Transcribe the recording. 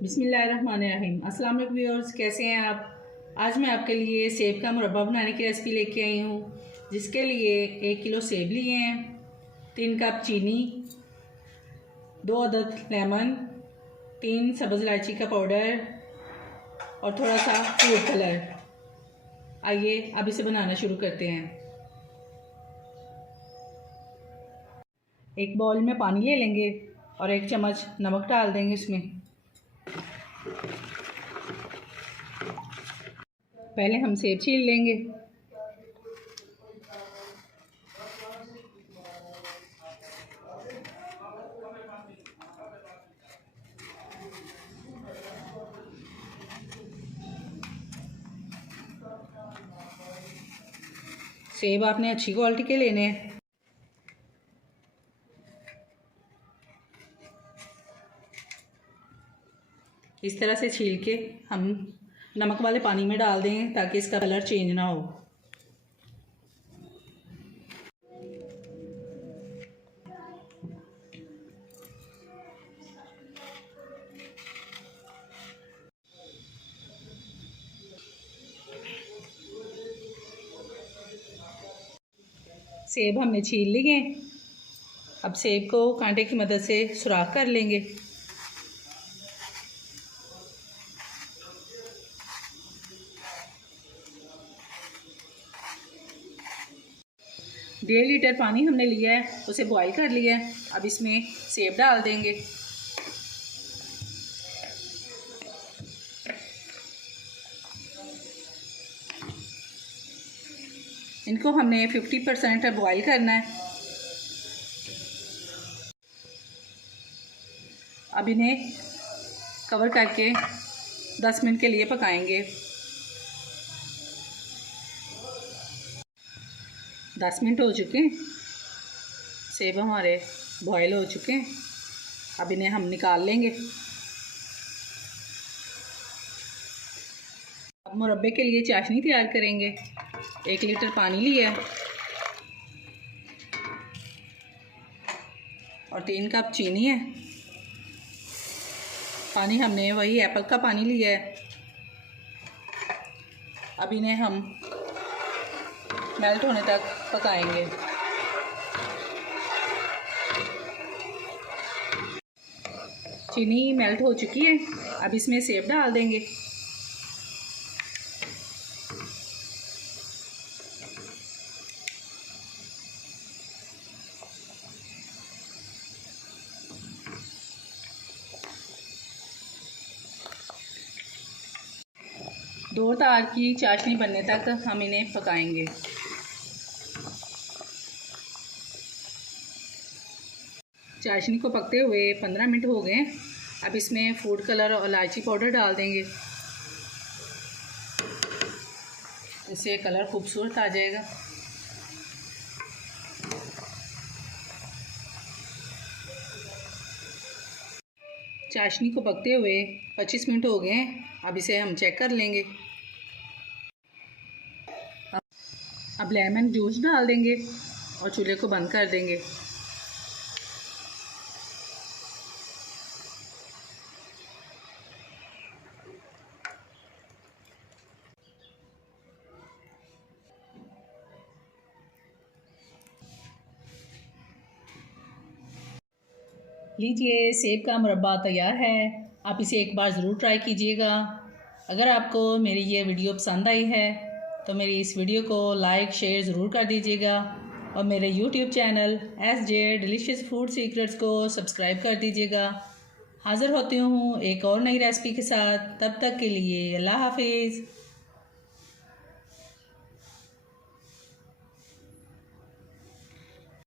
बिस्मिल्लाहिर्रहमानिर्रहीम। अस्सलाम वालेकुम व्यूअर्स, कैसे हैं आप। आज मैं आपके लिए सेब का मुरब्बा बनाने की रेसिपी लेके आई हूँ, जिसके लिए 1 किलो सेब लिए हैं, 3 कप चीनी, 2 अदद लेमन, 3 सब्ज़ इलायची का पाउडर और थोड़ा सा फूड कलर। आइए अब इसे बनाना शुरू करते हैं। एक बाउल में पानी ले लेंगे और 1 चम्मच नमक डाल देंगे इसमें। पहले हम सेब छील लेंगे। सेब आपने अच्छी क्वालिटी के लेने हैं। इस तरह से छील के हम नमक वाले पानी में डाल देंगे ताकि इसका कलर चेंज ना हो। सेब हमने छील लिए। अब सेब को कांटे की मदद से सुराख कर लेंगे। डेढ़ लीटर पानी हमने लिया है, उसे बॉईल कर लिया है। अब इसमें सेब डाल देंगे। इनको हमने 50% बॉईल करना है। अब इन्हें कवर करके 10 मिनट के लिए पकाएंगे। 10 मिनट हो चुके हैं, सेब हमारे बॉयल हो चुके हैं। अब इन्हें हम निकाल लेंगे। अब मुरब्बे के लिए चाशनी तैयार करेंगे। 1 लीटर पानी लिया और 3 कप चीनी है। पानी हमने वही एप्पल का पानी लिया है। अब इन्हें हम मेल्ट होने तक पकाएंगे। चीनी मेल्ट हो चुकी है। अब इसमें सेब डाल देंगे। दो तार की चाशनी बनने तक हम इन्हें पकाएंगे। चाशनी को पकते हुए 15 मिनट हो गए। अब इसमें फूड कलर और इलायची पाउडर डाल देंगे। इससे कलर खूबसूरत आ जाएगा। चाशनी को पकते हुए 25 मिनट हो गए। अब इसे हम चेक कर लेंगे। अब लेमन जूस डाल देंगे और चूल्हे को बंद कर देंगे। लीजिए, सेब का मुरब्बा तैयार है। आप इसे एक बार ज़रूर ट्राई कीजिएगा। अगर आपको मेरी ये वीडियो पसंद आई है तो मेरी इस वीडियो को लाइक शेयर ज़रूर कर दीजिएगा और मेरे YouTube channel SJ delicious food secrets को सब्सक्राइब कर दीजिएगा। हाज़िर होती हूँ एक और नई रेसिपी के साथ। तब तक के लिए अल्लाह हाफिज़।